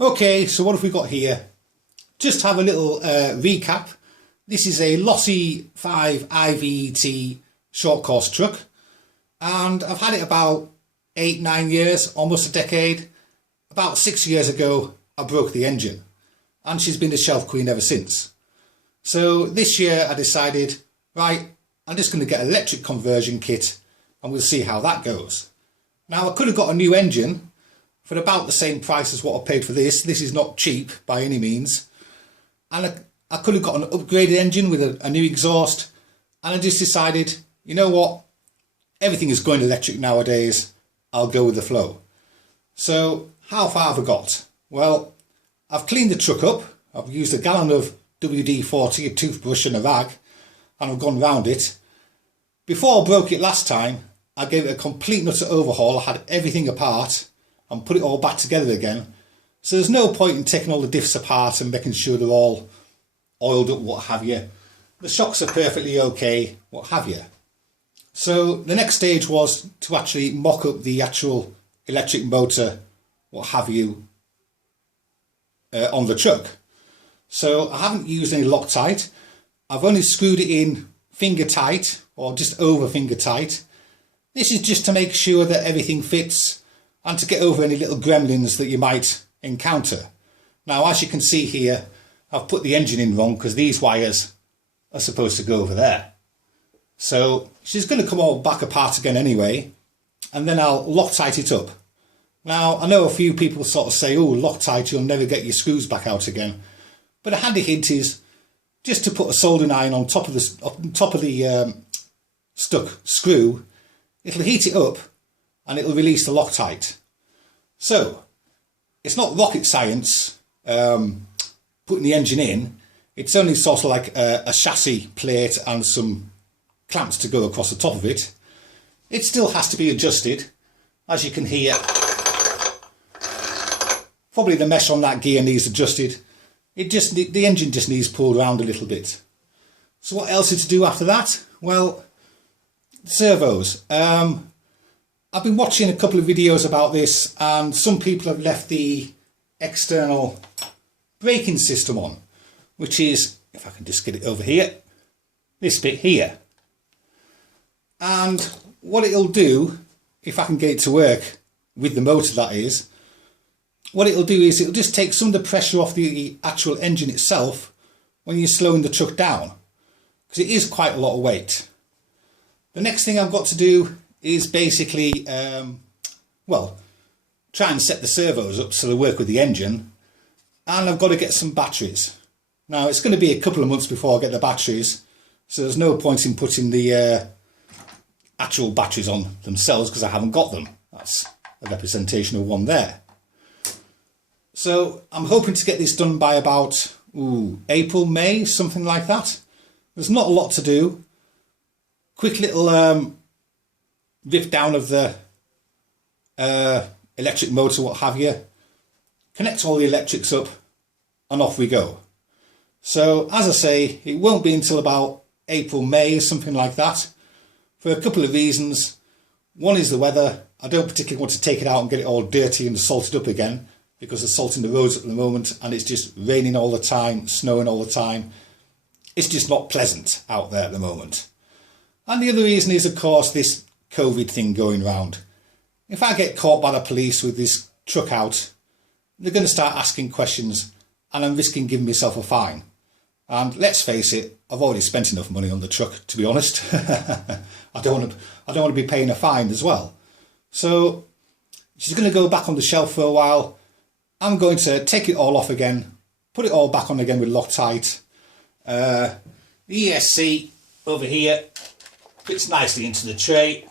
Okay, so what have we got here? Just to have a little recap. This is a Losi 5 IVET short course truck, and I've had it about 8-9 years, almost a decade. About 6 years ago I broke the engine, and she's been the shelf queen ever since. So this year I decided, right, I'm just going to get an electric conversion kit and we'll see how that goes. Now, I could have got a new engine for about the same price as what I paid for this. This is not cheap by any means. And I could have got an upgraded engine with a new exhaust. And I just decided, you know what? Everything is going electric nowadays. I'll go with the flow. So how far have I got? Well, I've cleaned the truck up. I've used a gallon of WD-40, a toothbrush and a rag, and I've gone round it. Before I broke it last time, I gave it a complete and utter overhaul. I had everything apart and put it all back together again. So there's no point in taking all the diffs apart and making sure they're all oiled up, what have you. The shocks are perfectly okay, what have you. So the next stage was to actually mock up the actual electric motor, what have you, on the truck. So I haven't used any Loctite. I've only screwed it in finger tight, or just over finger tight. This is just to make sure that everything fits and to get over any little gremlins that you might encounter. Now, as you can see here, I've put the engine in wrong because these wires are supposed to go over there. So she's going to come all back apart again anyway, and then I'll Loctite it up. Now, I know a few people sort of say, oh, Loctite, you'll never get your screws back out again. But a handy hint is just to put a soldering iron on top of the stuck screw. It'll heat it up and it'll release the Loctite. So it's not rocket science putting the engine in. It's only sort of like a chassis plate and some clamps to go across the top of it. It still has to be adjusted. As you can hear, probably the mesh on that gear needs adjusted. The engine just needs pulled around a little bit. So what else is to do after that? Well, servos. I've been watching a couple of videos about this, and some people have left the external braking system on, which is, if I can just get it over here, this bit here. And what it'll do, if I can get it to work with the motor that is, what it'll do is it'll just take some of the pressure off the actual engine itself when you're slowing the truck down, because it is quite a lot of weight. The next thing I've got to do is basically, try and set the servos up so they work with the engine, and I've got to get some batteries. Now, it's going to be a couple of months before I get the batteries, so there's no point in putting the actual batteries on themselves because I haven't got them. That's a representation of one there. So I'm hoping to get this done by about April, May, something like that. There's not a lot to do. Quick little rip down of the electric motor, what have you. Connect all the electrics up and off we go. So as I say, it won't be until about April, May, something like that, for a couple of reasons. One is the weather. I don't particularly want to take it out and get it all dirty and salted up again, because there's salt in the roads at the moment and it's just raining all the time, snowing all the time. It's just not pleasant out there at the moment. And the other reason is, of course, this COVID thing going round. If I get caught by the police with this truck out, they're going to start asking questions and I'm risking giving myself a fine. And let's face it, I've already spent enough money on the truck, to be honest. I don't want to be paying a fine as well. So she's going to go back on the shelf for a while. I'm going to take it all off again, put it all back on again with Loctite. The ESC over here fits nicely into the tray.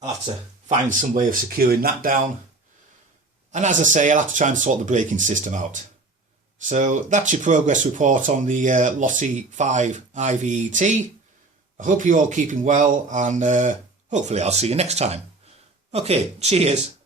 I'll have to find some way of securing that down. And as I say, I'll have to try and sort the braking system out. So that's your progress report on the Losi 5 IVET. I hope you're all keeping well, and hopefully I'll see you next time. Okay, cheers.